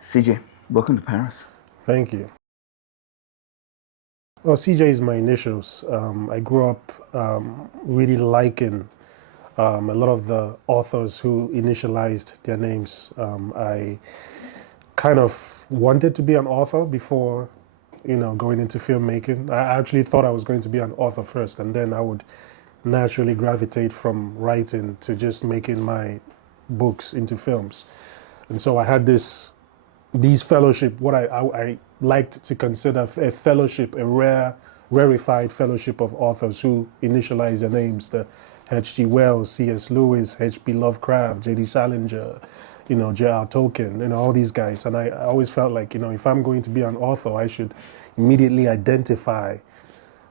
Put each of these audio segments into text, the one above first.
CJ, welcome to Paris. Thank you. Well, CJ is my initials. I grew up really liking a lot of the authors who initialized their names. I kind of wanted to be an author before, going into filmmaking. I actually thought I was going to be an author first, and then I would naturally gravitate from writing to just making my books into films. And so I had these fellowship, what I liked to consider a fellowship, a rarefied fellowship of authors who initialize their names, the H.G. Wells, C.S. Lewis, H.P. Lovecraft, J.D. Salinger, J.R. Tolkien, all these guys. And I always felt like, if I'm going to be an author, I should immediately identify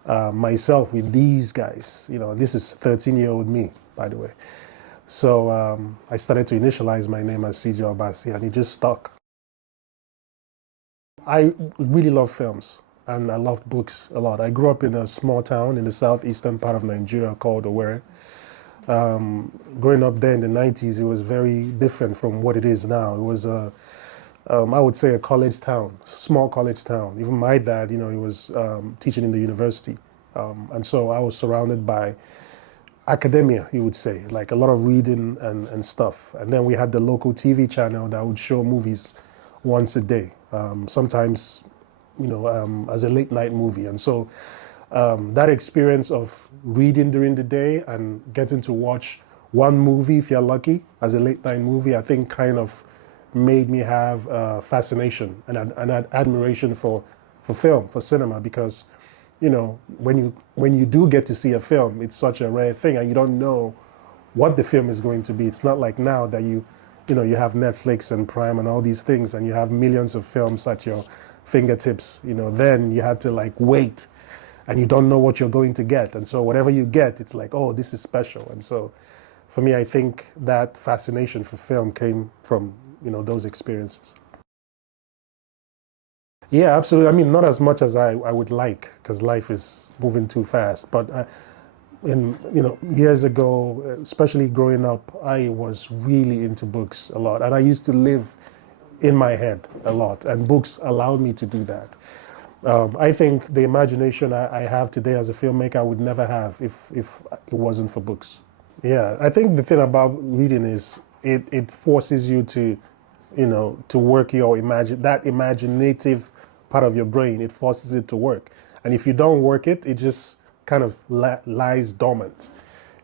myself with these guys. This is 13-year-old me, by the way. So I started to initialize my name as CJ Obasi, and it just stuck. I really love films, and I love books a lot. I grew up in a small town in the southeastern part of Nigeria called Owerri. Growing up there in the 90s, it was very different from what it is now. It was, I would say, a college town, small college town. Even my dad, he was teaching in the university. And so I was surrounded by academia, you would say, like a lot of reading and stuff. And then we had the local TV channel that would show movies once a day, sometimes, as a late night movie. And so that experience of reading during the day and getting to watch one movie, if you're lucky, as a late night movie, I think kind of made me have fascination and an admiration for film, for cinema, because, when you do get to see a film, it's such a rare thing, and you don't know what the film is going to be. It's not like now that you have Netflix and Prime and all these things, and you have millions of films at your fingertips. Then you had to wait, and you don't know what you're going to get. And so whatever you get, it's like, oh, this is special. And so for me, I think that fascination for film came from, those experiences. Yeah, absolutely. I mean, not as much as I would like, because life is moving too fast. But years ago, especially growing up, I was really into books a lot, and I used to live in my head a lot, and books allowed me to do that. I think the imagination I have today as a filmmaker I would never have if it wasn't for books. Yeah, I think the thing about reading is it forces you to work your that imaginative part of your brain. It forces it to work, and if you don't work it, it just kind of lies dormant.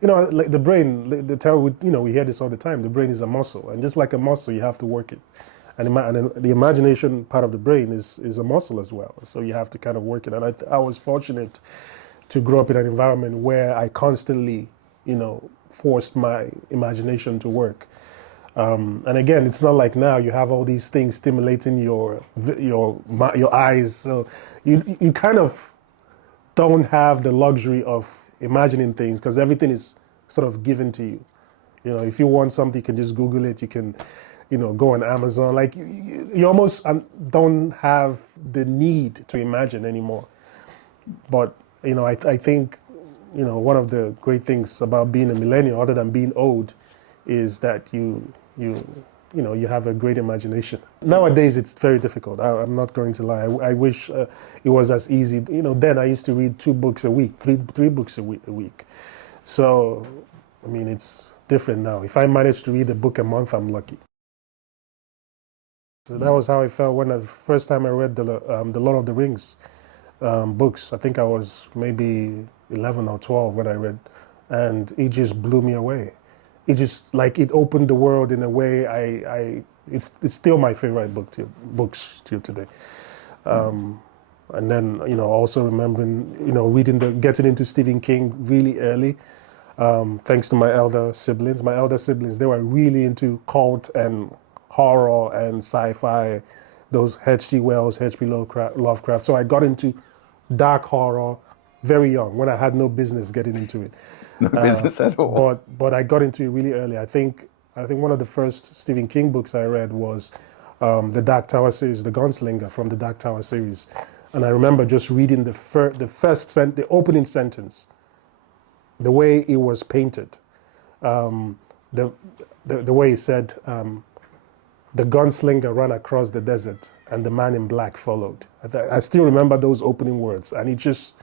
Like the brain, we hear this all the time. The brain is a muscle, and just like a muscle, you have to work it. And the imagination part of the brain is a muscle as well. So you have to kind of work it. And I was fortunate to grow up in an environment where I constantly, forced my imagination to work. And again, it's not like now you have all these things stimulating your eyes. So you kind of don't have the luxury of imagining things, because everything is sort of given to you. If you want something, you can just Google it. You can, go on Amazon. Like you almost don't have the need to imagine anymore. But, I think, one of the great things about being a millennial, other than being old, is that you have a great imagination. Nowadays, it's very difficult. I'm not going to lie. I wish it was as easy. Then I used to read 2 books a week, three books a week. So, I mean, it's different now. If I manage to read a book a month, I'm lucky. So that was how I felt when the first time I read the Lord of the Rings books. I think I was maybe 11 or 12 when I read, and it just blew me away. It just it opened the world in a way it's still my favorite books till today. And then also remembering getting into Stephen King really early, thanks to my elder siblings. My elder siblings, they were really into cult and horror and sci-fi, those H.G. Wells, H.P. Lovecraft. So I got into dark horror very young, when I had no business getting into it. No business at all. But I got into it really early. I think one of the first Stephen King books I read was the Dark Tower series, The Gunslinger from the Dark Tower series. And I remember just reading the opening sentence, the way it was painted, the way he said, the gunslinger ran across the desert and the man in black followed. I still remember those opening words, and it just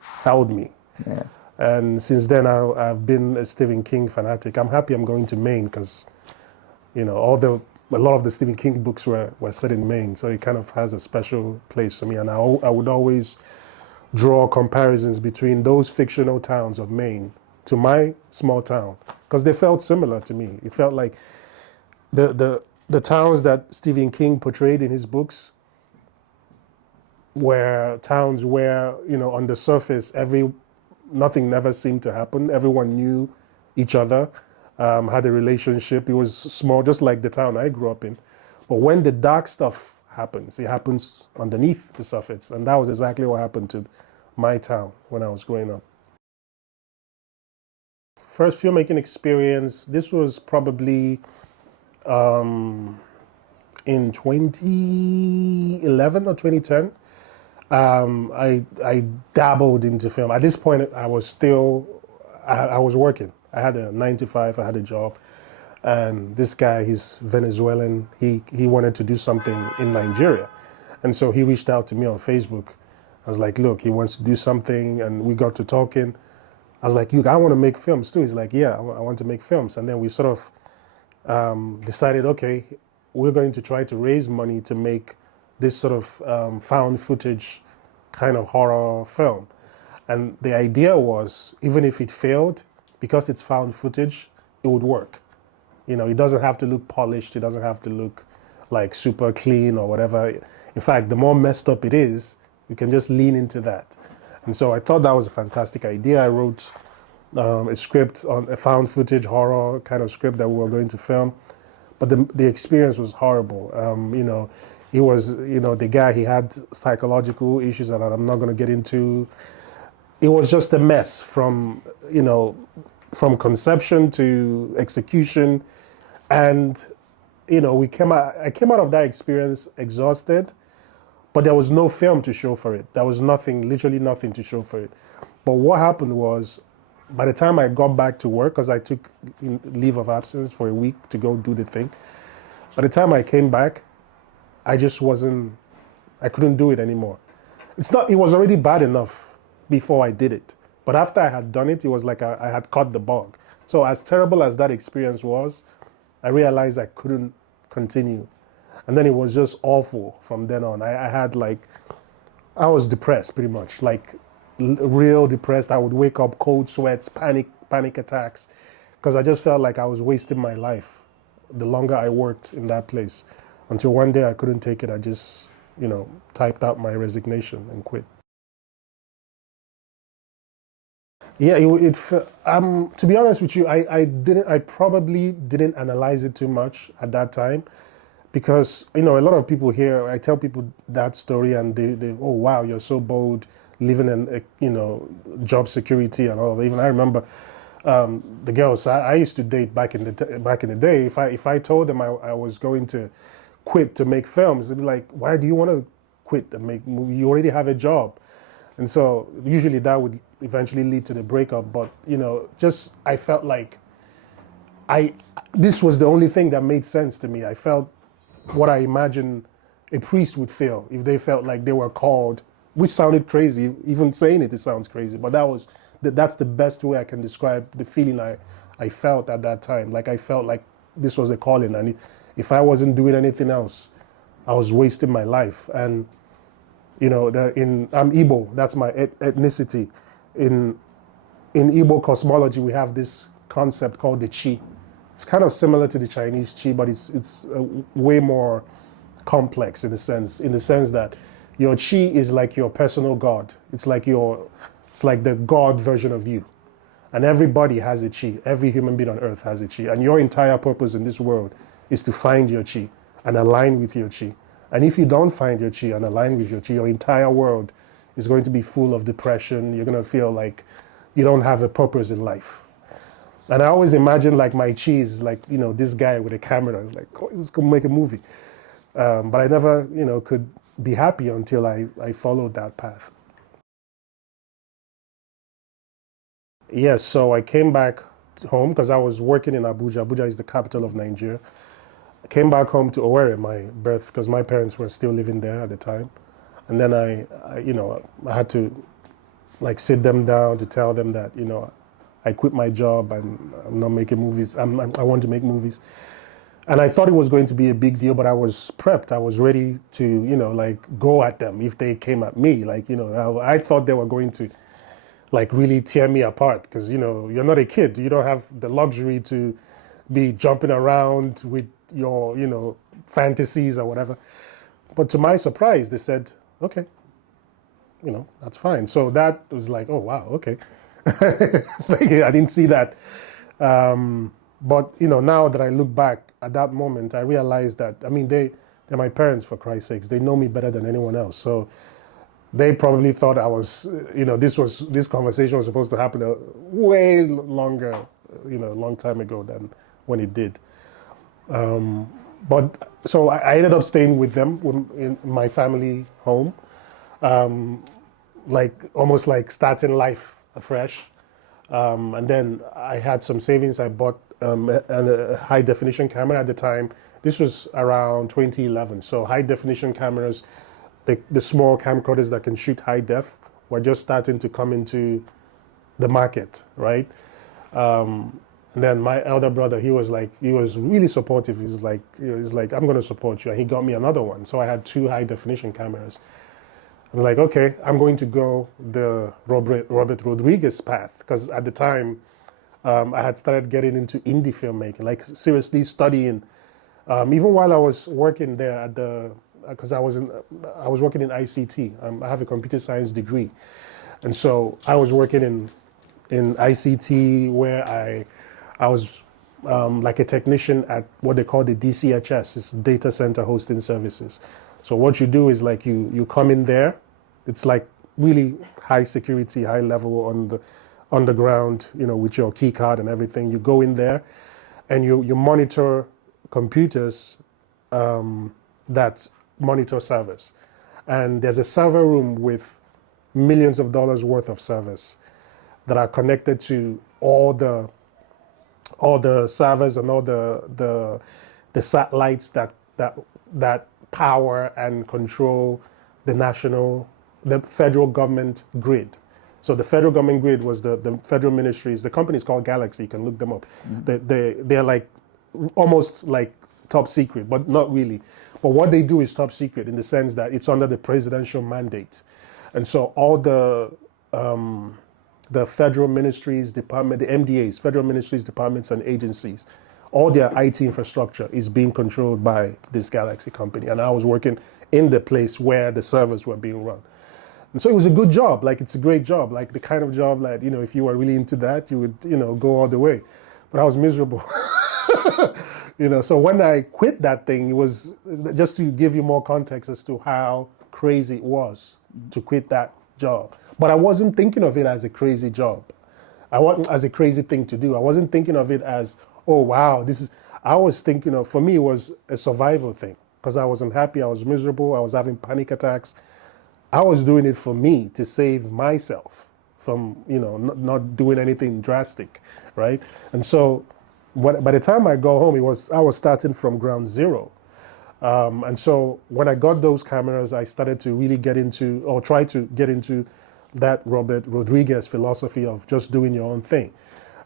held me. Yeah. And since then, I've been a Stephen King fanatic. I'm happy I'm going to Maine because, you know, a lot of the Stephen King books were set in Maine, so it kind of has a special place for me. And I would always draw comparisons between those fictional towns of Maine to my small town because they felt similar to me. It felt like the towns that Stephen King portrayed in his books were towns where, you know, on the surface, nothing never seemed to happen. Everyone knew each other, had a relationship. It was small, just like the town I grew up in. But when the dark stuff happens, it happens underneath the surface. And that was exactly what happened to my town when I was growing up. First filmmaking experience, this was probably in 2011 or 2010. I dabbled into film. At this point, I was working. I had a 9 to 5, I had a job. And this guy, he's Venezuelan, he wanted to do something in Nigeria. And so he reached out to me on Facebook. I was like, look, he wants to do something, and we got to talking. I was like, look, I want to make films too. He's like, yeah, I want to make films. And then we sort of decided, okay, we're going to try to raise money to make this sort of found footage kind of horror film. And the idea was, even if it failed, because it's found footage, it would work. You know, it doesn't have to look polished. It doesn't have to look like super clean or whatever. In fact, the more messed up it is, you can just lean into that. And so I thought that was a fantastic idea. I wrote a script on a found footage horror kind of script that we were going to film. But the experience was horrible. You know, he was, you know, the guy, he had psychological issues that I'm not going to get into. It was just a mess from, you know, from conception to execution. And, you know, I came out of that experience exhausted, but there was no film to show for it. There was nothing, literally nothing to show for it. But what happened was, by the time I got back to work, because I took leave of absence for a week to go do the thing, by the time I came back, I couldn't do it anymore. It was already bad enough before I did it. But after I had done it, it was like I had caught the bug. So as terrible as that experience was, I realized I couldn't continue. And then it was just awful from then on. I was depressed pretty much, like real depressed. I would wake up, cold sweats, panic attacks, because I just felt like I was wasting my life the longer I worked in that place. Until one day I couldn't take it. I just, you know, typed out my resignation and quit. Yeah, to be honest with you, I probably didn't analyze it too much at that time, because, you know, a lot of people here, I tell people that story and they oh wow, you're so bold, living in, you know, job security and all of it. Even I remember the girls I used to date back in the day. If I told them I was going to quit to make films, they'd be like, why do you want to quit and make movies? You already have a job. And so usually that would eventually lead to the breakup. But, you know, just I felt like this was the only thing that made sense to me. I felt what I imagined a priest would feel if they felt like they were called, which sounded crazy. Even saying it sounds crazy. But that's the best way I can describe the feeling I felt at that time. Like I felt like this was a calling, and if I wasn't doing anything else, I was wasting my life. And you know, I'm Igbo. That's my ethnicity. In Igbo cosmology, we have this concept called the chi. It's kind of similar to the Chinese chi, but it's way more complex in the sense that your chi is like your personal god. It's like the god version of you. And everybody has a chi. Every human being on earth has a chi. And your entire purpose in this world is to find your chi and align with your chi. And if you don't find your chi and align with your chi, your entire world is going to be full of depression. You're going to feel like you don't have a purpose in life. And I always imagine like my chi is like, you know, this guy with a camera, like, oh, let's go make a movie. But I never, you know, could be happy until I followed that path. Yes, so I came back home because I was working in Abuja. Abuja is the capital of Nigeria. came back home to Owerri, my birth, because my parents were still living there at the time. And then I had to like sit them down to tell them that, I quit my job and I'm not making movies. I want to make movies. And I thought it was going to be a big deal, but I was prepped. I was ready to, like go at them if they came at me. Like, I thought they were going to like really tear me apart because, you're not a kid. You don't have the luxury to be jumping around with your, fantasies or whatever. But to my surprise, they said, okay, that's fine. So that was like, oh, wow, okay. It's like, I didn't see that. But, now that I look back at that moment, I realized that, they're my parents, for Christ's sakes. They know me better than anyone else. So they probably thought I was, this conversation was supposed to happen a way longer, long time ago than when it did. But so I ended up staying with them in my family home, like almost like starting life afresh. And then I had some savings. I bought a high definition camera at the time. This was around 2011. So high definition cameras, the small camcorders that can shoot high def, were just starting to come into the market, right? And then my elder brother, he was really supportive. He's like, I'm going to support you. And he got me another one. So I had 2 high definition cameras. I was like, okay, I'm going to go the Robert Rodriguez path. Because at the time, I had started getting into indie filmmaking, like seriously studying. Even while I was working there because I was working in ICT. I have a computer science degree. And so I was working in ICT where I was like a technician at what they call the DCHS, it's Data Center Hosting Services. So what you do is like you come in there, it's like really high security, high level on the underground, with your key card and everything. You go in there and you monitor computers that monitor servers. And there's a server room with millions of dollars worth of servers that are connected to all the servers and all the satellites that power and control the federal government grid. So the federal government grid was the federal ministries. The company is called Galaxy. You can look them up. Mm-hmm. They're like almost like top secret, but not really. But what they do is top secret in the sense that it's under the presidential mandate. And so all the federal ministries, department, the MDAs, federal ministries, departments, and agencies, all their IT infrastructure is being controlled by this Galaxy company. And I was working in the place where the servers were being run. And so it was a good job. Like, it's a great job. Like the kind of job that, if you were really into that, you would, go all the way. But I was miserable. So when I quit that thing, it was just to give you more context as to how crazy it was to quit that job. But I wasn't thinking of it as a crazy job. I wasn't as a crazy thing to do. I wasn't thinking of it as, oh, wow, I was thinking of, for me, it was a survival thing because I wasn't happy. I was miserable. I was having panic attacks. I was doing it for me to save myself from, not doing anything drastic, right? And so by the time I go home, I was starting from ground zero. And so when I got those cameras, I started to really try to get into that Robert Rodriguez philosophy of just doing your own thing.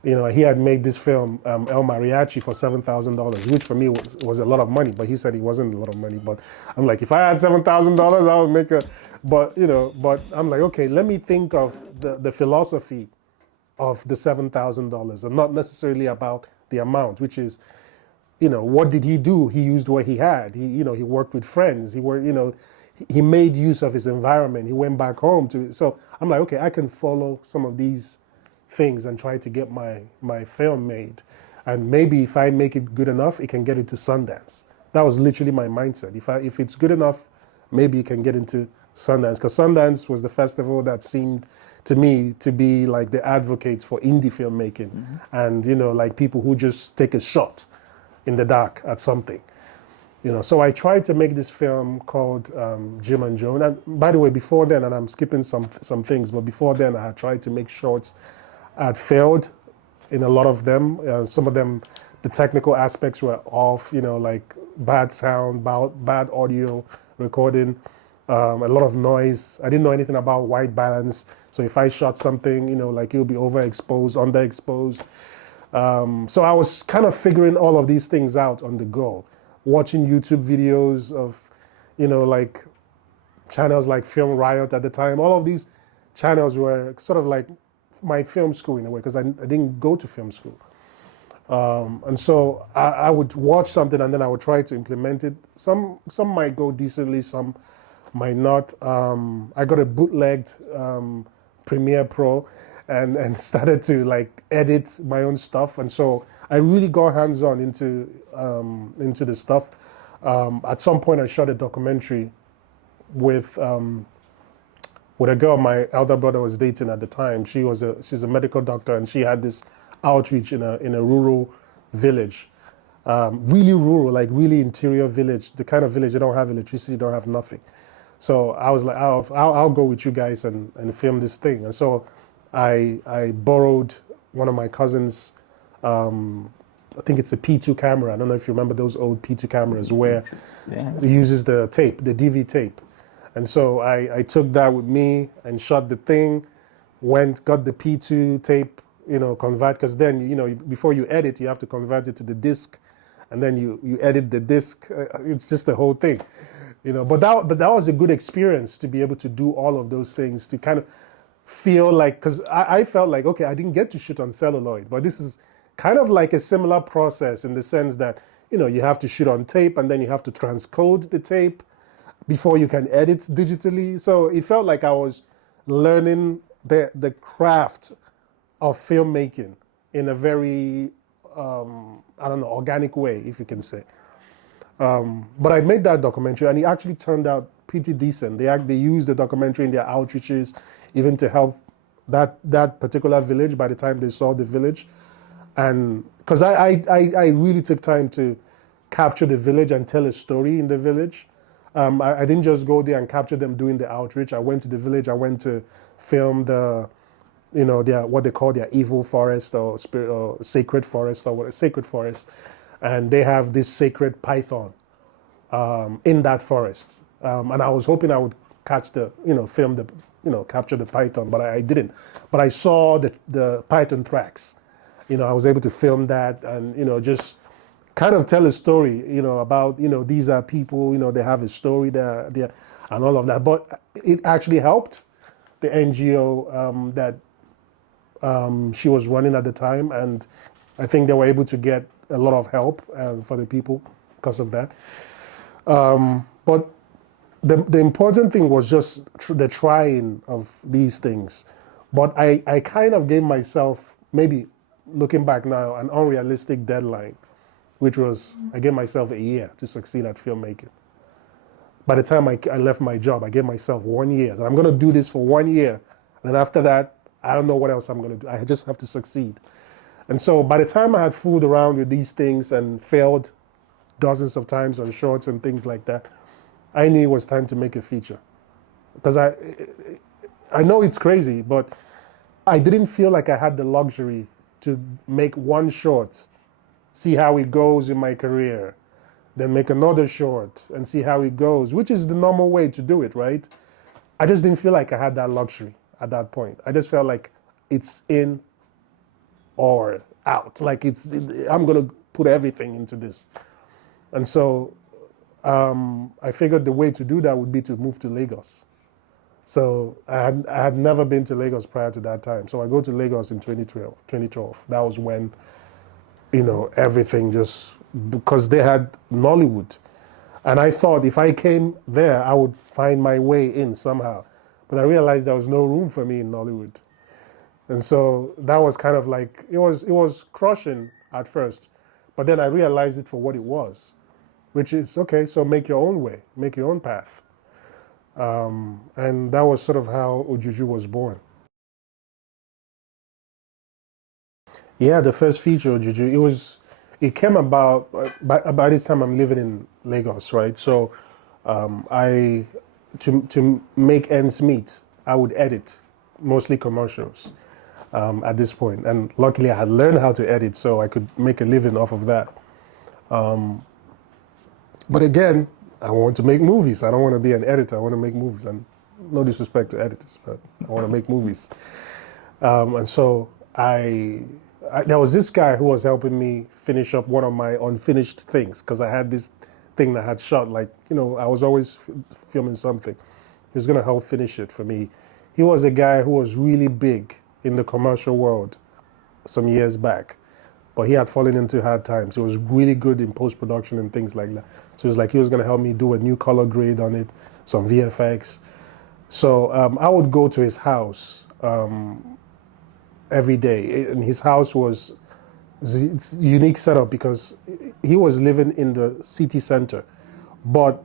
He had made this film, El Mariachi, for $7,000, which for me was a lot of money, but he said it wasn't a lot of money. But I'm like, if I had $7,000, I would make but I'm like, okay, let me think of the philosophy of the $7,000 and not necessarily about the amount, which is, what did he do? He used what he had. He worked with friends. He made use of his environment. He went back home so I'm like, okay, I can follow some of these things and try to get my film made. And maybe if I make it good enough, it can get into Sundance. That was literally my mindset. If it's good enough, maybe it can get into Sundance. Because Sundance was the festival that seemed to me to be like the advocates for indie filmmaking. Mm-hmm. And, like people who just take a shot in the dark at something. So I tried to make this film called Jim and Joan. And by the way, before then, and I'm skipping some things, but before then I had tried to make shorts. I had failed in a lot of them. Some of them the technical aspects were off, like bad sound, bad audio recording, a lot of noise. I didn't know anything about white balance. So if I shot something, like it would be overexposed, underexposed. So I was kind of figuring all of these things out on the go, watching YouTube videos of, like channels like Film Riot at the time. All of these channels were sort of like my film school in a way, because I didn't go to film school. And so I would watch something and then I would try to implement it. Some might go decently, some might not. I got a bootlegged Premiere Pro and started to like edit my own stuff. And so I really got hands-on into the stuff. At some point I shot a documentary with a girl my elder brother was dating at the time. She's a medical doctor, and she had this outreach in a rural village, really rural, like really interior village, the kind of village they don't have electricity, don't have nothing. So I was like, I'll go with you guys and film this thing. And so I borrowed one of my cousins, I think it's a P2 camera. I don't know if you remember those old P2 cameras where it uses the tape, the DV tape. And so I took that with me and shot the thing, got the P2 tape, convert, because then, before you edit, you have to convert it to the disc, and then you edit the disc. It's just the whole thing, But that was a good experience to be able to do all of those things, to kind of feel like, because I felt like, okay, I didn't get to shoot on celluloid, but this is kind of like a similar process in the sense that, you have to shoot on tape and then you have to transcode the tape before you can edit digitally. So it felt like I was learning the craft of filmmaking in a very, organic way, if you can say. But I made that documentary and it actually turned out pretty decent. They used the documentary in their outreaches, even to help that particular village by the time they saw the village. And because I really took time to capture the village and tell a story in the village. I didn't just go there and capture them doing the outreach. I went to the village. I went to film their what they call their evil forest or spirit or sacred forest or what sacred forest, and they have this sacred python in that forest. And I was hoping I would catch film the capture the python, but I didn't. But I saw the python tracks. I was able to film that and just kind of tell a story, about, these are people, they have a story there, and all of that. But it actually helped the NGO that she was running at the time, and I think they were able to get a lot of help for the people because of that. But the important thing was just the trying of these things. But I kind of gave myself, maybe looking back now, an unrealistic deadline, which was I gave myself a year to succeed at filmmaking. By the time I left my job, I gave myself 1 year. And I'm going to do this for 1 year. And then after that, I don't know what else I'm going to do. I just have to succeed. And so by the time I had fooled around with these things and failed dozens of times on shorts and things like that, I knew it was time to make a feature. Because I know it's crazy, but I didn't feel like I had the luxury to make one short, see how it goes in my career, then make another short and see how it goes, which is the normal way to do it, right? I just didn't feel like I had that luxury at that point. I just felt like it's in or out. Like I'm going to put everything into this. And so I figured the way to do that would be to move to Lagos. So I had never been to Lagos prior to that time. So I go to Lagos in 2012. That was when, everything just, because they had Nollywood. And I thought if I came there, I would find my way in somehow. But I realized there was no room for me in Nollywood. And so that was kind of like, it was crushing at first. But then I realized it for what it was, which is, okay, so make your own way, make your own path. And that was sort of how Ojuju was born. Yeah, the first feature, Ojuju, it came about, by this time I'm living in Lagos, right? So to make ends meet, I would edit, mostly commercials. at this point. And luckily I had learned how to edit so I could make a living off of that. But again, I want to make movies. I don't want to be an editor. I want to make movies. And no disrespect to editors, but I want to make movies. And so there was this guy who was helping me finish up one of my unfinished things because I had this thing that I had shot. Like, I was always filming something. He was going to help finish it for me. He was a guy who was really big in the commercial world some years back, but he had fallen into hard times. He was really good in post-production and things like that. So it was like he was going to help me do a new color grade on it, some VFX. So I would go to his house every day. And his house it's a unique setup because he was living in the city center, but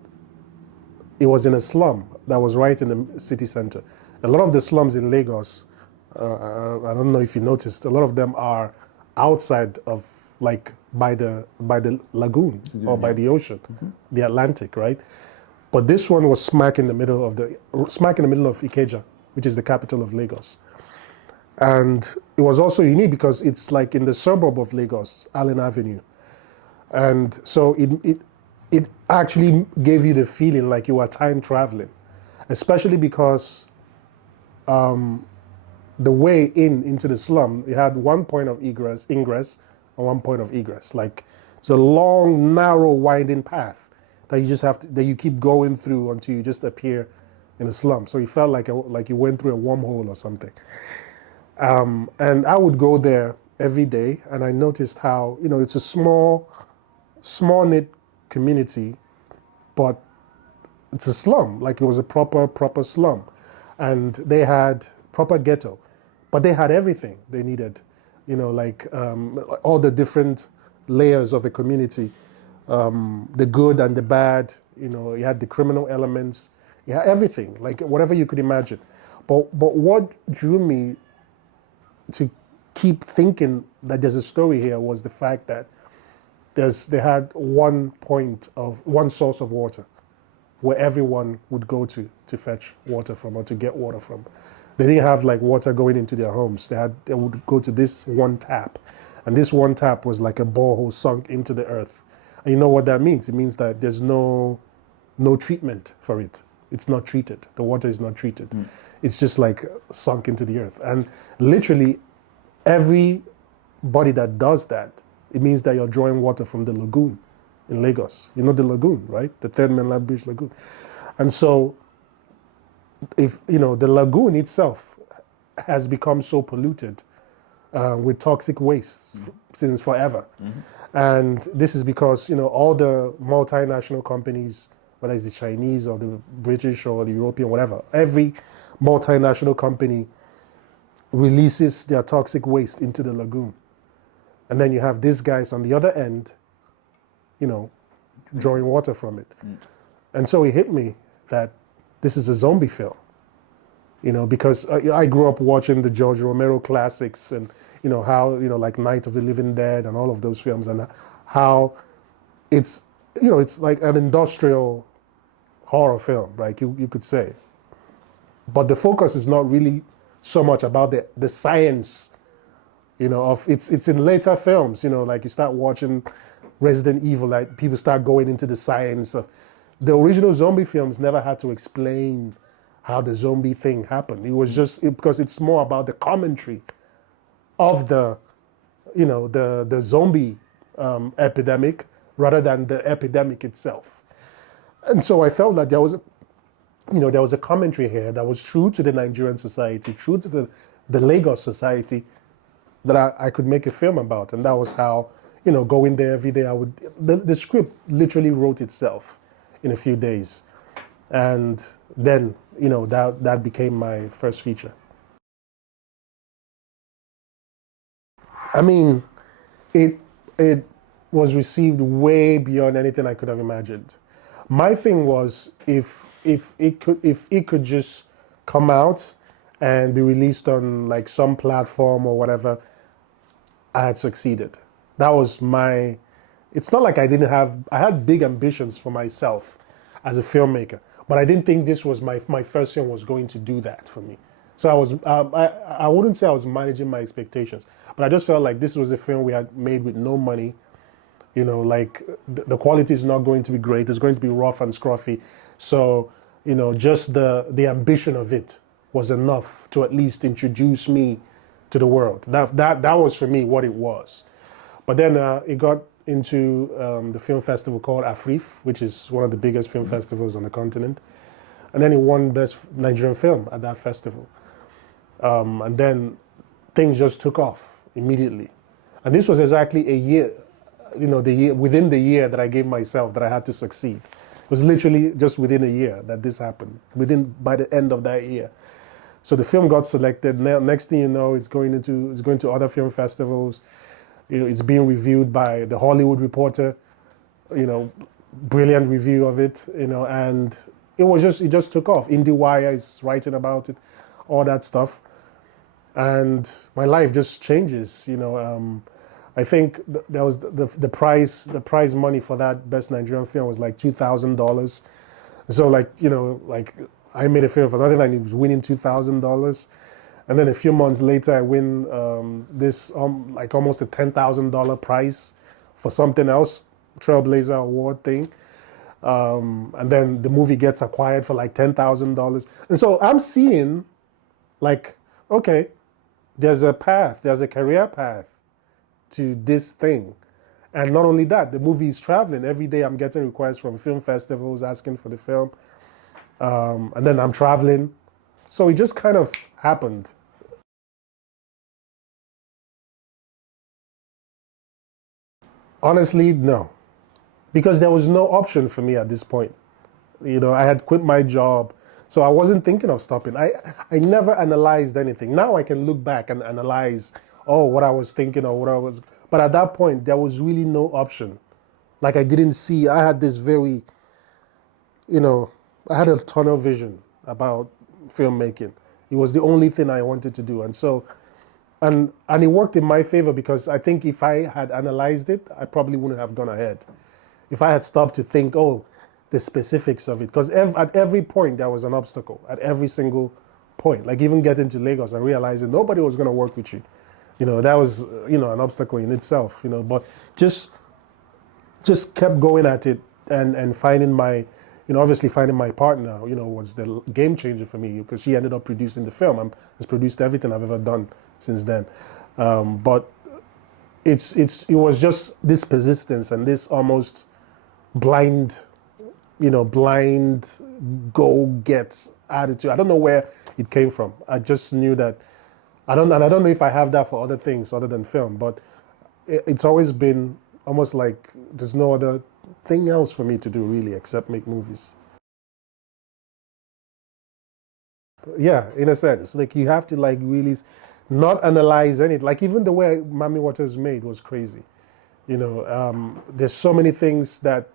it was in a slum that was right in the city center. A lot of the slums in Lagos, I don't know if you noticed, a lot of them are outside of, like, by the lagoon or by the ocean, the Atlantic, right? But this one was smack in the middle of Ikeja, which is the capital of Lagos. And it was also unique because it's like in the suburb of Lagos, Allen Avenue. And so it actually gave you the feeling like you were time traveling, especially because the way into the slum, you had one point of ingress and one point of egress. Like, it's a long, narrow, winding path that you just that you keep going through until you just appear in the slum. So you felt like you went through a wormhole or something. And I would go there every day, and I noticed how, it's a small knit community, but it's a slum. Like, it was a proper slum, and they had proper ghetto, but they had everything they needed, all the different layers of a community, the good and the bad. You had the criminal elements, you had everything, like whatever you could imagine. But what drew me to keep thinking that there's a story here was the fact that they had one source of water where everyone would go to fetch water from or to get water from. They didn't have like water going into their homes. They would go to this one tap, and this one tap was like a borehole sunk into the earth. And you know what that means? It means that there's no treatment for it. It's not treated. The water is not treated. It's just like sunk into the earth. And literally everybody that does that, it means that you're drawing water from the lagoon in Lagos. You know the lagoon, right? The Third Mainland Bridge Lagoon. And so if, the lagoon itself has become so polluted with toxic wastes since forever. And this is because, all the multinational companies, whether it's the Chinese or the British or the European, whatever, every multinational company releases their toxic waste into the lagoon. And then you have these guys on the other end, drawing water from it. And so it hit me that this is a zombie film, because I grew up watching the George Romero classics and, how, like Night of the Living Dead and all of those films, and how it's like an industrial horror film, right? You could say. But the focus is not really so much about the science, of it's in later films, like you start watching Resident Evil, like people start going into the science of the original zombie films. Never had to explain how the zombie thing happened. It was just because it's more about the commentary of the zombie epidemic rather than the epidemic itself. And so I felt that there was a commentary here that was true to the Nigerian society, true to the Lagos society, that I could make a film about. And that was how, going there every day, the script literally wrote itself in a few days. And then, that became my first feature. I mean, it was received way beyond anything I could have imagined. My thing was if it could just come out and be released on like some platform or whatever, I had succeeded. That was it's not like I had big ambitions for myself as a filmmaker, but I didn't think this was my first film was going to do that for me. So I wouldn't say I was managing my expectations, but I just felt like this was a film we had made with no money. You know, like the quality is not going to be great. It's going to be rough and scruffy. So, you know, just the ambition of it was enough to at least introduce me to the world. That was for me what it was. But then it got into the film festival called AAIFF, which is one of the biggest film festivals on the continent. And then it won Best Nigerian Film at that festival. And then things just took off immediately. And this was exactly a year, you know, within the year that I gave myself that I had to succeed. It was literally just within a year that this happened, by the end of that year. So the film got selected. Now, next thing you know, it's going to other film festivals. You know, it's being reviewed by the Hollywood Reporter. You know, brilliant review of it. You know, and it just took off. IndieWire is writing about it, all that stuff, and my life just changes. You know, I think there was the prize money for that Best Nigerian Film was like $2,000. So like, you know, like I made a film for nothing and it was winning $2,000. And then a few months later, I win this like almost a $10,000 prize for something else, Trailblazer Award thing. And then the movie gets acquired for like $10,000. And so I'm seeing like, okay, there's a path, there's a career path to this thing. And not only that, the movie is traveling. Every day I'm getting requests from film festivals asking for the film. And then I'm traveling. So it just kind of happened. Honestly, no. Because there was no option for me at this point. You know, I had quit my job, so I wasn't thinking of stopping. I never analyzed anything. Now I can look back and analyze, oh, what I was thinking or what I was. But at that point, there was really no option. Like I didn't see, I had this very, you know, I had a tunnel vision about filmmaking. It was the only thing I wanted to do. And so, and it worked in my favor because I think if I had analyzed it, I probably wouldn't have gone ahead. If I had stopped to think, oh, the specifics of it, because at every point there was an obstacle, at every single point. Like even getting to Lagos and realizing nobody was going to work with you. You know, that was, you know, an obstacle in itself, you know, but just kept going at it and finding my, you know, obviously finding my partner, you know, was the game changer for me because she ended up producing the film and has produced everything I've ever done since then. But it was just this persistence and this almost blind go-get attitude. I don't know where it came from. I just knew that, I don't know if I have that for other things other than film, but it's always been almost like there's no other thing else for me to do really except make movies. Yeah, in a sense, like you have to like really not analyze anything. Like even the way Mami Wata is made was crazy. You know, there's so many things that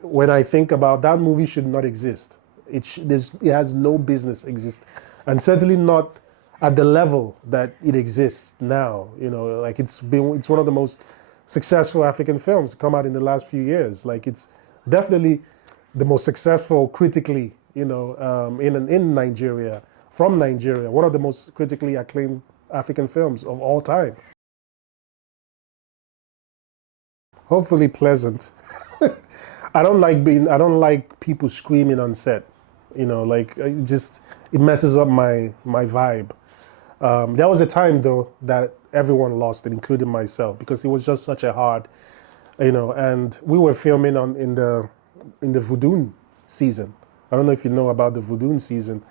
when I think about that movie should not exist. It has no business exist, and certainly not at the level that it exists now. You know, like it's one of the most successful African films to come out in the last few years. Like it's definitely the most successful critically, you know, in Nigeria, from Nigeria, one of the most critically acclaimed African films of all time. Hopefully pleasant. I don't like people screaming on set. You know, like it messes up my vibe. There was a time though that everyone lost it, including myself, because it was just such a hard, you know, and we were filming in the Voodoo season. I don't know if you know about the Voodoo season.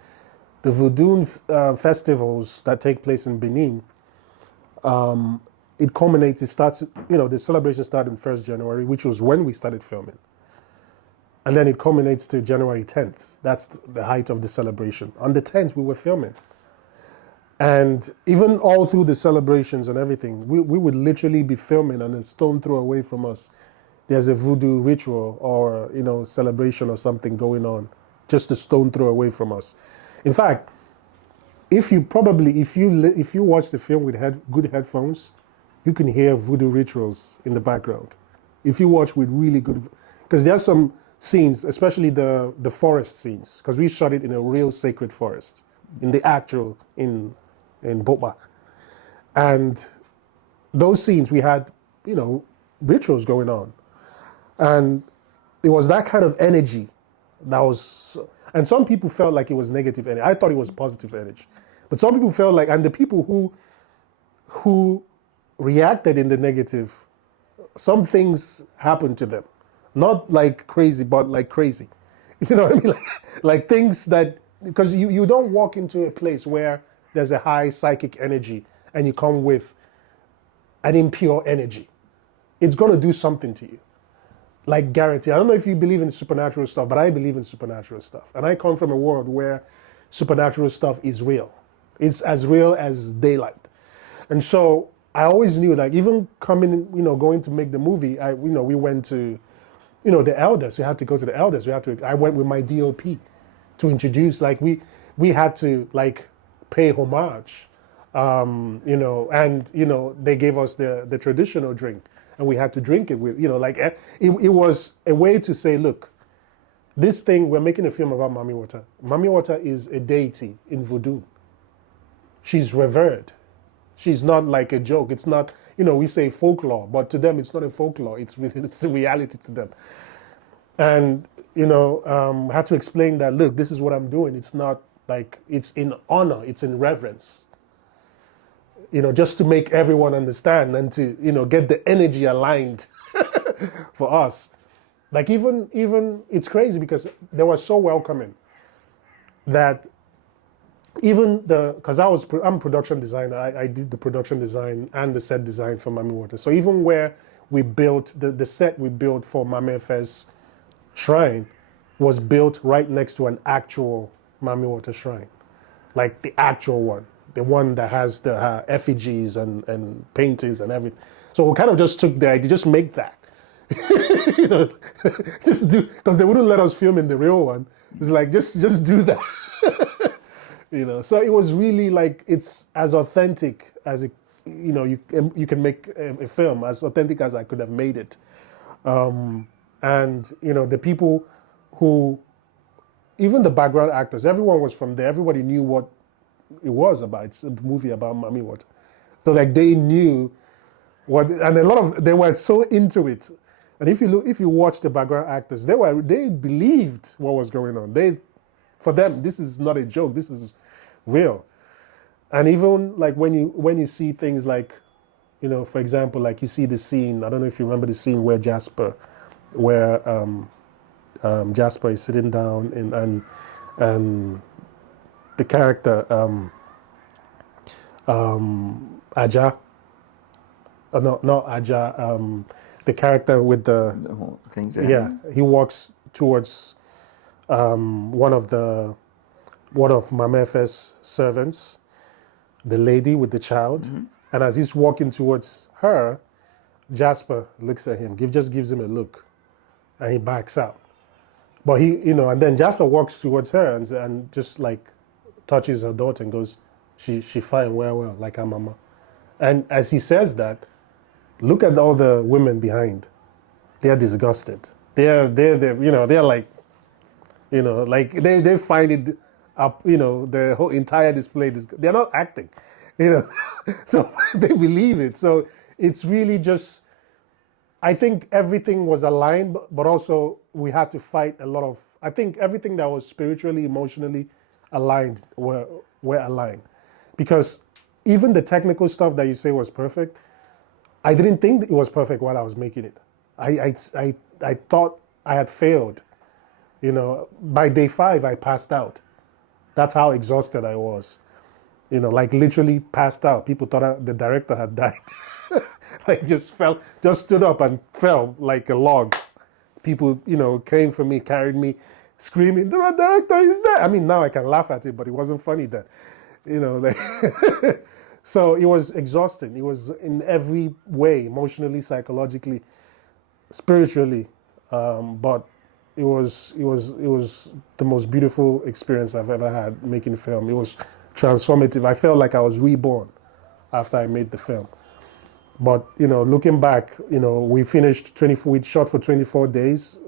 The Voodoo festivals that take place in Benin, it starts, you know, the celebration started on 1st January, which was when we started filming. And then it culminates to January 10th. That's the height of the celebration. On the 10th, we were filming. And even all through the celebrations and everything, we would literally be filming and a stone throw away from us, there's a voodoo ritual or, you know, celebration or something going on, just a stone throw away from us. In fact, if you watch the film with good headphones, you can hear voodoo rituals in the background. If you watch with really good, because there are some scenes, especially the forest scenes, because we shot it in a real sacred forest, in the actual, in Boba. And those scenes, we had, rituals going on. And it was that kind of energy that was, and some people felt like it was negative energy. I thought it was positive energy. But some people felt like, and the people who reacted in the negative, some things happened to them. Not like crazy, but like crazy. You know what I mean? Like things that, because you don't walk into a place where there's a high psychic energy and you come with an impure energy. It's going to do something to you. Like guarantee. I don't know if you believe in supernatural stuff, but I believe in supernatural stuff. And I come from a world where supernatural stuff is real. It's as real as daylight. And so I always knew, like, even coming, going to make the movie, we went to, the elders. We had to go to the elders. I went with my DOP to introduce, like, we had to, like, pay homage, and, they gave us the traditional drink and we had to drink it with, it was a way to say, look, this thing, we're making a film about Mami Wata. Mami Wata is a deity in voodoo. She's revered. She's not like a joke. It's not, we say folklore, but to them it's not a folklore. It's a reality to them. And, had to explain that, look, this is what I'm doing. It's not like, it's in honor, it's in reverence. Just to make everyone understand and to, get the energy aligned for us. Like even, it's crazy because they were so welcoming that even because I'm a production designer, I did the production design and the set design for Mami Wata. So even where we built, the set we built for Mami FS shrine was built right next to an actual Mami Wata shrine. Like the actual one. The one that has the effigies and paintings and everything. So we kind of just took the idea, just make that. Just do, because they wouldn't let us film in the real one. It's like, just do that. So it was really like, it's as authentic as it, you can make a film as authentic as I could have made it. And the people who, even the background actors, everyone was from there. Everybody knew what it was about. It's a movie about Mami Wata. So like they knew what, and they were so into it. And if you watch the background actors, they believed what was going on. For them, this is not a joke. This is real. And even like when you see things like, for example, like you see the scene. I don't know if you remember the scene where Jasper is sitting down and the character Aja. Not Aja. The character with the whole thing. he walks towards one of Mama FS servants, the lady with the child, and as he's walking towards her, Jasper looks at him, just gives him a look, and he backs out. But and then Jasper walks towards her and just like touches her daughter and goes, she fine, well, like her mama. And as he says that, look at all the women behind. They're disgusted. They're like, like they find it up, the whole entire display. They're not acting, so they believe it. So it's really just, I think everything was aligned, but also we had to fight a lot of, I think everything that was spiritually, emotionally aligned were aligned. Because even the technical stuff that you say was perfect, I didn't think it was perfect while I was making it. I thought I had failed. By day 5, I passed out. That's how exhausted I was. Like literally passed out. People thought the director had died. Like just stood up and fell like a log. People, came for me, carried me, screaming, the director is dead. I mean, now I can laugh at it, but it wasn't funny then. So it was exhausting. It was in every way, emotionally, psychologically, spiritually. But it was the most beautiful experience I've ever had making film. It was transformative. I felt like I was reborn after I made the film. But looking back, we finished we shot for 24 days.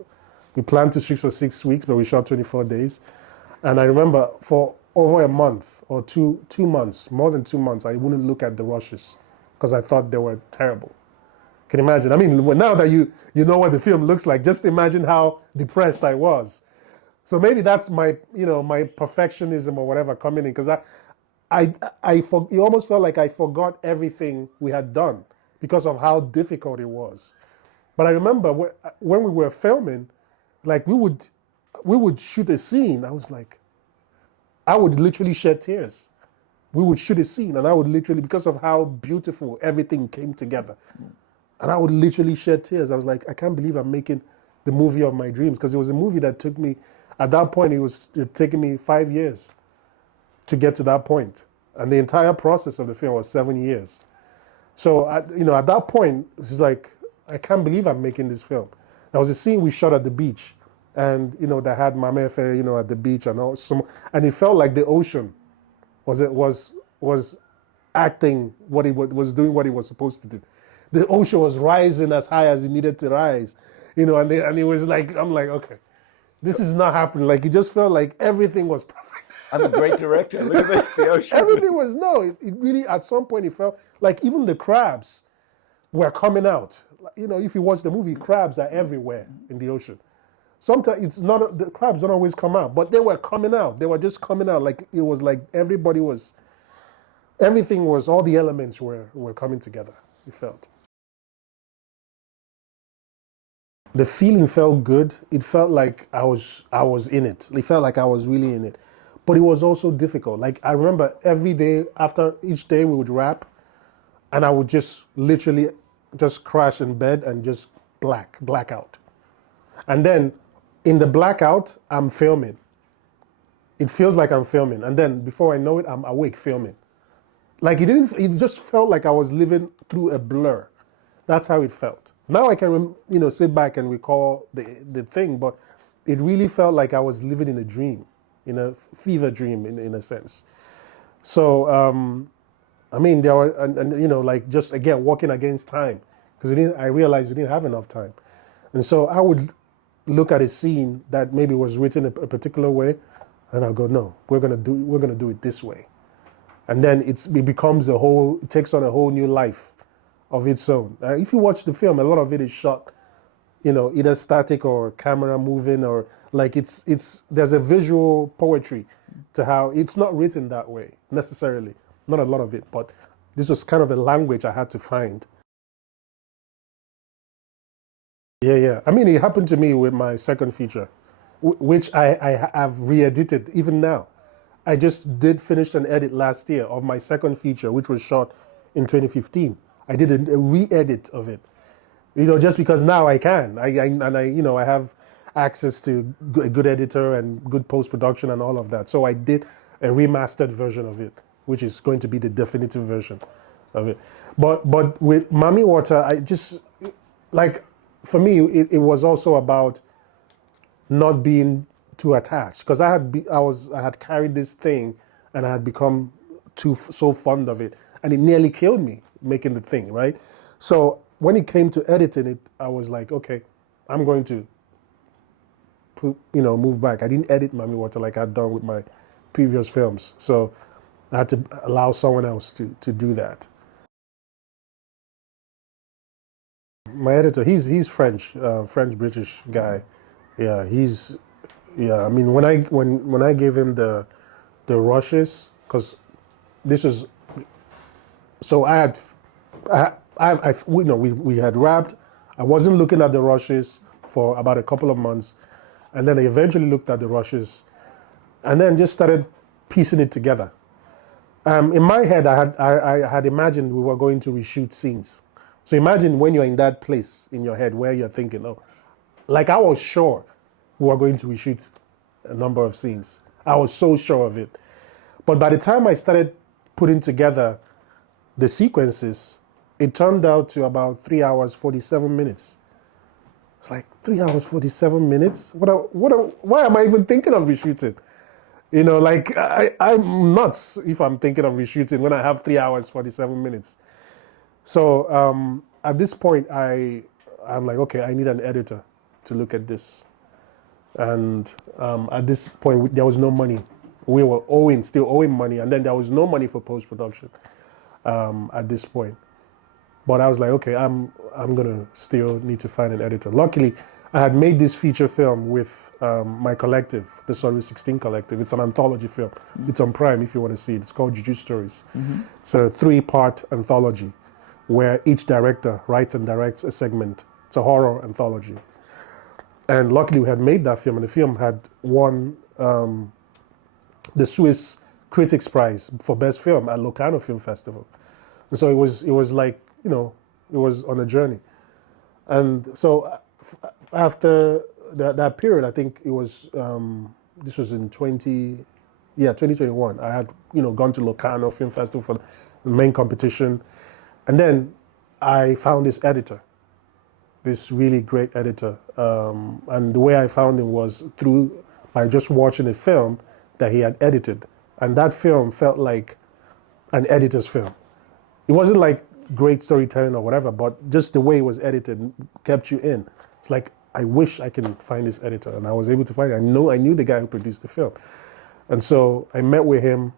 We planned to shoot for 6 weeks, but we shot 24 days. And I remember for over a month or 2 months, more than 2 months, I wouldn't look at the rushes because I thought they were terrible. Can you imagine? I mean, now that you know what the film looks like, just imagine how depressed I was. So maybe that's my my perfectionism or whatever coming in, because it almost felt like I forgot everything we had done because of how difficult it was. But I remember when we were filming, like we would shoot a scene. I would literally shed tears. We would shoot a scene, and I would literally, because of how beautiful everything came together, and I would literally shed tears. I was like, I can't believe I'm making the movie of my dreams, because it was a movie that took me, at that point, it was taking me 5 years to get to that point. And the entire process of the film was 7 years. So, at that point, it's like, I can't believe I'm making this film. There was a scene we shot at the beach, and, that had Mami at the beach, and it felt like the ocean was acting what it was doing, what it was supposed to do. The ocean was rising as high as it needed to rise, and it was like, I'm like, okay, this is not happening. Like, it just felt like everything was perfect. I'm a great director. Look at this, the ocean. Everything was, it really, at some point, it felt like even the crabs were coming out. If you watch the movie, crabs are everywhere in the ocean. Sometimes the crabs don't always come out, but they were coming out. They were just coming out. Like, it was like everything was, all the elements were coming together, it felt. The feeling felt good. It felt like I was in it. It felt like I was really in it. But it was also difficult. Like, I remember every day, after each day we would wrap, and I would just literally just crash in bed and just black out. And then in the blackout, I'm filming. It feels like I'm filming. And then before I know it, I'm awake filming. Like, it just felt like I was living through a blur. That's how it felt. Now I can, sit back and recall the thing, but it really felt like I was living in a dream, in a fever dream, in a sense. So, there were, and like, just again, walking against time, because I realized we didn't have enough time. And so I would look at a scene that maybe was written a particular way, and I'll go, no, we're gonna do it this way. And then it takes on a whole new life of its own. If you watch the film, a lot of it is shot, either static or camera moving, or like there's a visual poetry to how it's not written that way necessarily. Not a lot of it, but this was kind of a language I had to find. Yeah. It happened to me with my second feature, which I have re-edited even now. I just did finish an edit last year of my second feature, which was shot in 2015. I did a re-edit of it, just because now I can. I have access to a good editor and good post-production and all of that. So I did a remastered version of it, which is going to be the definitive version of it. But with Mami Wata, I just, like, for me, it was also about not being too attached, because I had carried this thing and I had become so fond of it, and it nearly killed me making the thing, right? So when it came to editing it, I was like, okay, I'm going to move back. I didn't edit Mami Wata like I'd done with my previous films, so I had to allow someone else to do that. My editor, he's French, French-British guy. Yeah, when I gave him the rushes, because this was, so we had wrapped. I wasn't looking at the rushes for about a couple of months, and then I eventually looked at the rushes, and then just started piecing it together. In my head, I had imagined we were going to reshoot scenes. So imagine when you're in that place in your head where you're thinking, oh, like, I was sure we were going to reshoot a number of scenes. I was so sure of it. But by the time I started putting together the sequences, it turned out to about 3 hours, 47 minutes. It's like, 3 hours, 47 minutes? Why am I even thinking of reshooting? Like, I'm nuts if I'm thinking of reshooting when I have 3 hours, 47 minutes. So at this point, I'm like, okay, I need an editor to look at this. And at this point, there was no money we were still owing money, and then there was no money for post-production at this point. But I was like, okay, I'm gonna still need to find an editor. Luckily, I had made this feature film with my collective, the Sorry 16 Collective. It's an anthology film. It's on Prime if you want to see it. It's called Juju Stories. It's a 3-part anthology where each director writes and directs a segment. It's a horror anthology. And luckily we had made that film, and the film had won the Swiss Critics Prize for Best Film at Locarno Film Festival. And so it was like, you know, it was on a journey. And so after that period, I think it was, this was in 2021. I had, you know, gone to Locarno Film Festival for the main competition. And then I found this editor, this really great editor. And the way I found him was by just watching a film that he had edited. And that film felt like an editor's film. It wasn't like great storytelling or whatever, but just the way it was edited kept you in. It's like, I wish I can find this editor, and I was able to find it. I knew the guy who produced the film. And so I met with him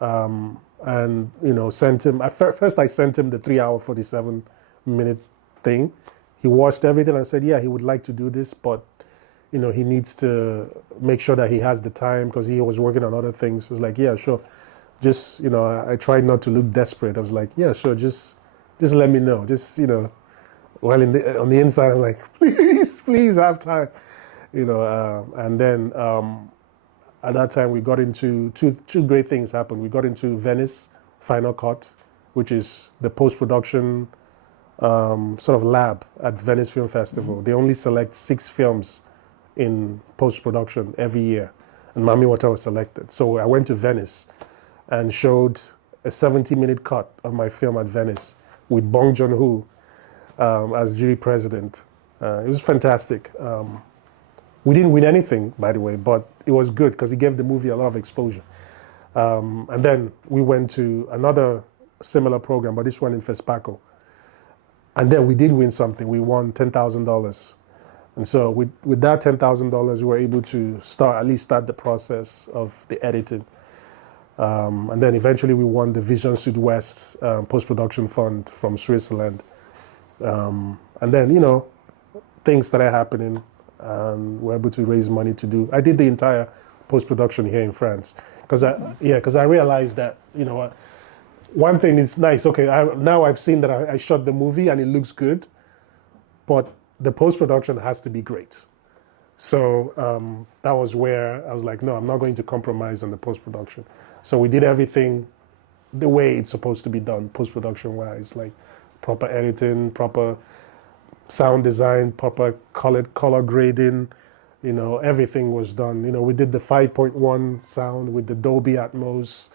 and, you know, sent him, first I sent him the 3-hour, 47-minute thing. He watched everything and said, yeah, he would like to do this, but, you know, he needs to make sure that he has the time because he was working on other things. I was like, yeah, sure. Just, you know, I tried not to look desperate. I was like, yeah, sure, just let me know. Just, you know, well, on the inside, I'm like, please have time. You know, and then at that time we got into two great things happened. We got into Venice Final Cut, which is the post-production sort of lab at Venice Film Festival. They only select 6 films in post-production every year, and Mami Wata was selected. So I went to Venice and showed a 70-minute cut of my film at Venice with Bong Joon-ho as jury president. It was fantastic. We didn't win anything, by the way, but it was good because it gave the movie a lot of exposure. And then we went to another similar program, but this one in Fespaco. And then we did win something. We won $10,000. And so with that $10,000, we were able to at least start the process of the editing. And then eventually we won the Vision Sud-West post-production fund from Switzerland. And then, you know, things started happening, and we're able to raise money to do. I did the entire post-production here in France because I realized that, you know, one thing is nice. Okay, now I've seen that I shot the movie and it looks good, but the post-production has to be great. So that was where I was like, no, I'm not going to compromise on the post-production. So we did everything the way it's supposed to be done, post-production wise, like proper editing, proper sound design, proper color grading, you know, everything was done. You know, we did the 5.1 sound with the Dolby Atmos,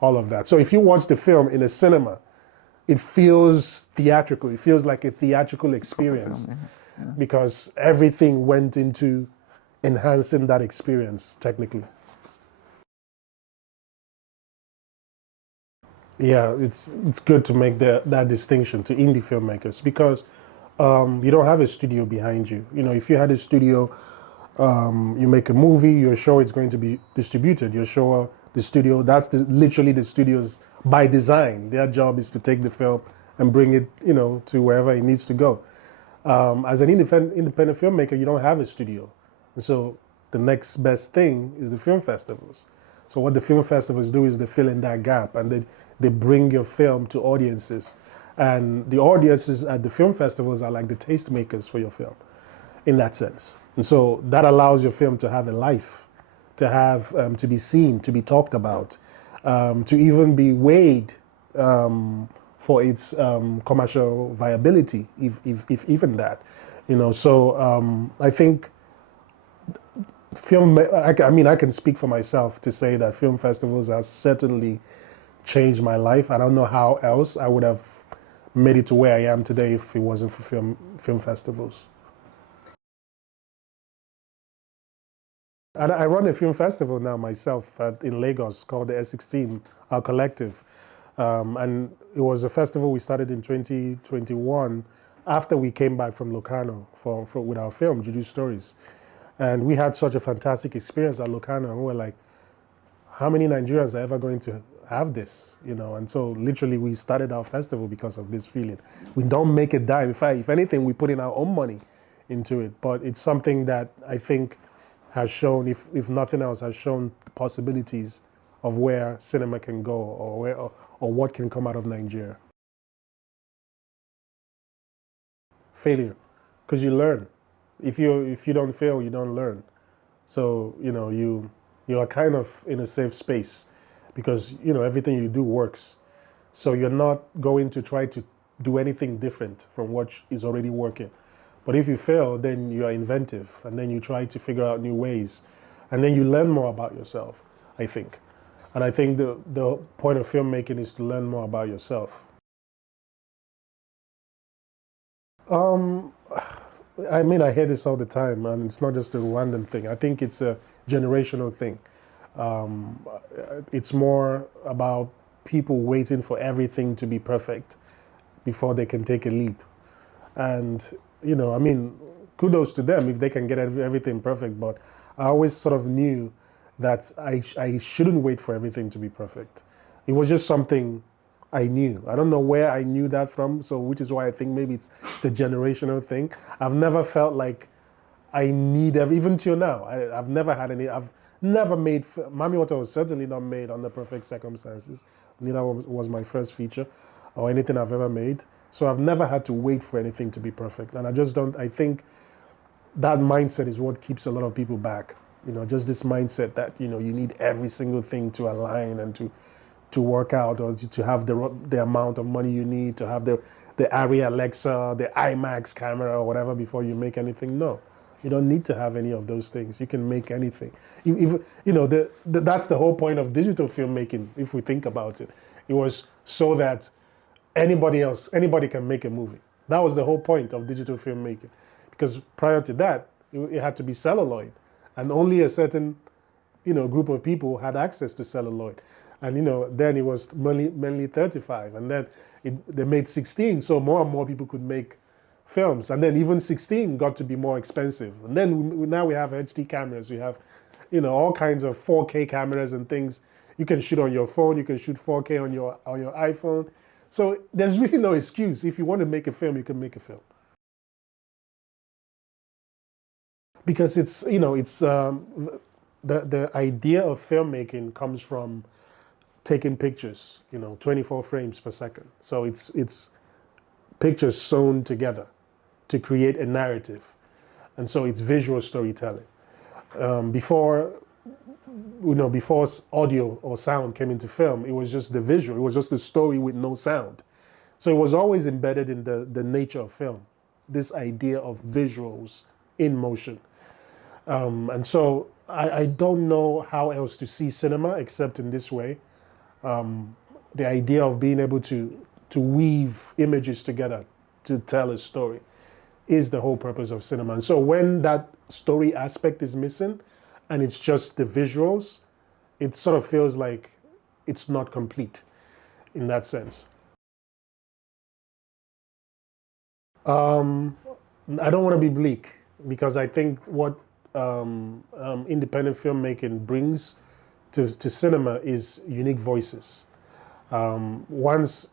all of that. So if you watch the film in a cinema, it feels theatrical. It feels like a theatrical experience because everything went into enhancing that experience technically. Yeah, it's good to make that distinction to indie filmmakers because you don't have a studio behind you. You know, if you had a studio, you make a movie, you're sure it's going to be distributed. You're sure the studio, literally the studio's by design. Their job is to take the film and bring it, you know, to wherever it needs to go. As an independent filmmaker, you don't have a studio. And so the next best thing is the film festivals. So what the film festivals do is they fill in that gap and they bring your film to audiences. And the audiences at the film festivals are like the tastemakers for your film in that sense. And so that allows your film to have a life, to have, to be seen, to be talked about, to even be weighed for its commercial viability, if even that, you know. So I think I mean, I can speak for myself to say that film festivals have certainly changed my life. I don't know how else I would have made it to where I am today if it wasn't for film festivals. And I run a film festival now myself in Lagos called the S16, our collective. And it was a festival we started in 2021 after we came back from Locarno with our film, Juju Stories. And we had such a fantastic experience at Locarno. And we were like, how many Nigerians are ever going to have this, you know? And so literally we started our festival because of this feeling. We don't make a dime. In fact, if anything, we put in our own money into it. But it's something that I think has shown, if nothing else, has shown possibilities of where cinema can go, or what can come out of Nigeria. Failure, because you learn. If you don't fail, you don't learn. So you are kind of in a safe space, because everything you do works. So you're not going to try to do anything different from what is already working. But if you fail, then you are inventive, and then you try to figure out new ways, and then you learn more about yourself, I think. And I think the point of filmmaking is to learn more about yourself. Um, I mean, I hear this all the time, and it's not just a Rwandan thing. I think it's a generational thing. Um, it's more about people waiting for everything to be perfect before they can take a leap. And, I mean, kudos to them if they can get everything perfect. But I always sort of knew that I shouldn't wait for everything to be perfect. It was just something I knew. I don't know where I knew that from, so which is why I think maybe it's a generational thing. I've never felt like I need even till now. I've never had any. I've never made. Mami Wata was certainly not made under perfect circumstances. Neither was my first feature, or anything I've ever made. So I've never had to wait for anything to be perfect, and I just don't. I think that mindset is what keeps a lot of people back. Just this mindset that you need every single thing to align and to work out, or to have the amount of money you need to have the Arri Alexa, the IMAX camera, or whatever before you make anything. No, you don't need to have any of those things. You can make anything. If that's the whole point of digital filmmaking. If we think about it, it was so that anybody can make a movie. That was the whole point of digital filmmaking, because prior to that, it had to be celluloid, and only a certain group of people had access to celluloid. And then it was mainly 35, and then they made 16, so more and more people could make films. And then even 16 got to be more expensive. And then now we have HD cameras, we have all kinds of 4K cameras and things. You can shoot on your phone, you can shoot 4K on your iPhone. So there's really no excuse. If you want to make a film, you can make a film. Because the idea of filmmaking comes from taking pictures, 24 frames per second. So it's pictures sewn together to create a narrative. And so it's visual storytelling. Before audio or sound came into film, it was just the visual. It was just the story with no sound. So it was always embedded in the nature of film, this idea of visuals in motion. And so I don't know how else to see cinema except in this way. The idea of being able to weave images together to tell a story is the whole purpose of cinema. And so when that story aspect is missing and it's just the visuals, it sort of feels like it's not complete in that sense. I don't want to be bleak, because I think what independent filmmaking brings to cinema is unique voices. Once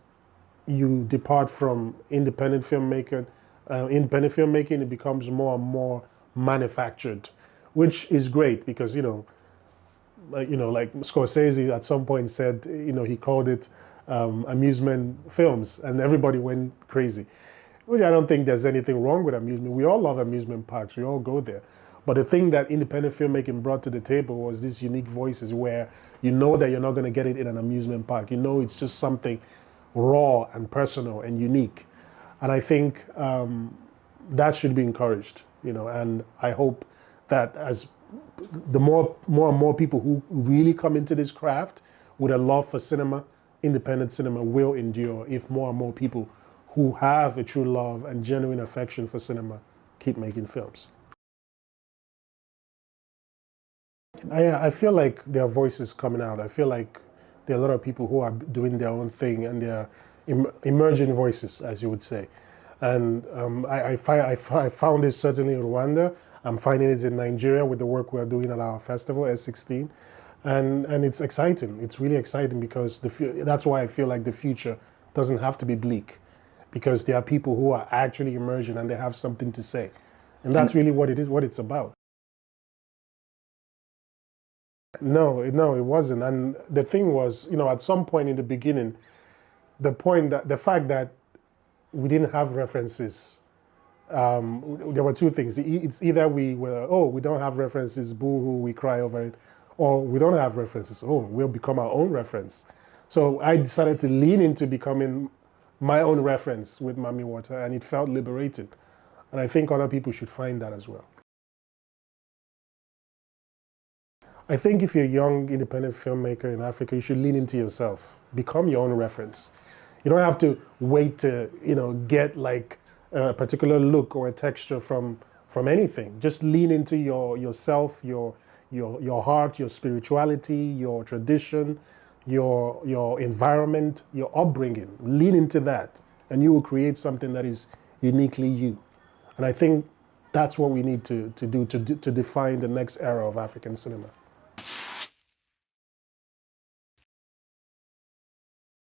you depart from independent filmmaking, it becomes more and more manufactured, which is great because like Scorsese at some point said, he called it amusement films, and everybody went crazy. Which I don't think there's anything wrong with amusement. We all love amusement parks. We all go there. But the thing that independent filmmaking brought to the table was these unique voices where you know that you're not going to get it in an amusement park. It's just something raw and personal and unique. And I think that should be encouraged, and I hope that as the more and more people who really come into this craft with a love for cinema, independent cinema will endure if more and more people who have a true love and genuine affection for cinema keep making films. I feel like there are voices coming out. I feel like there are a lot of people who are doing their own thing, and they are emerging voices, as you would say. And I found this certainly in Rwanda. I'm finding it in Nigeria with the work we're doing at our festival, S16. and it's exciting. It's really exciting because that's why I feel like the future doesn't have to be bleak, because there are people who are actually emerging and they have something to say, and that's really what it is, what it's about. No, it wasn't. And the thing was, at some point in the beginning, the fact that we didn't have references, there were two things. It's either we were, oh, we don't have references, boo-hoo, we cry over it, or we don't have references, oh, we'll become our own reference. So I decided to lean into becoming my own reference with Mami Wata, and it felt liberating. And I think other people should find that as well. I think if you're a young independent filmmaker in Africa, you should lean into yourself. Become your own reference. You don't have to wait to, get like a particular look or a texture from anything. Just lean into yourself, your heart, your spirituality, your tradition, your environment, your upbringing. Lean into that, and you will create something that is uniquely you. And I think that's what we need to do to define the next era of African cinema.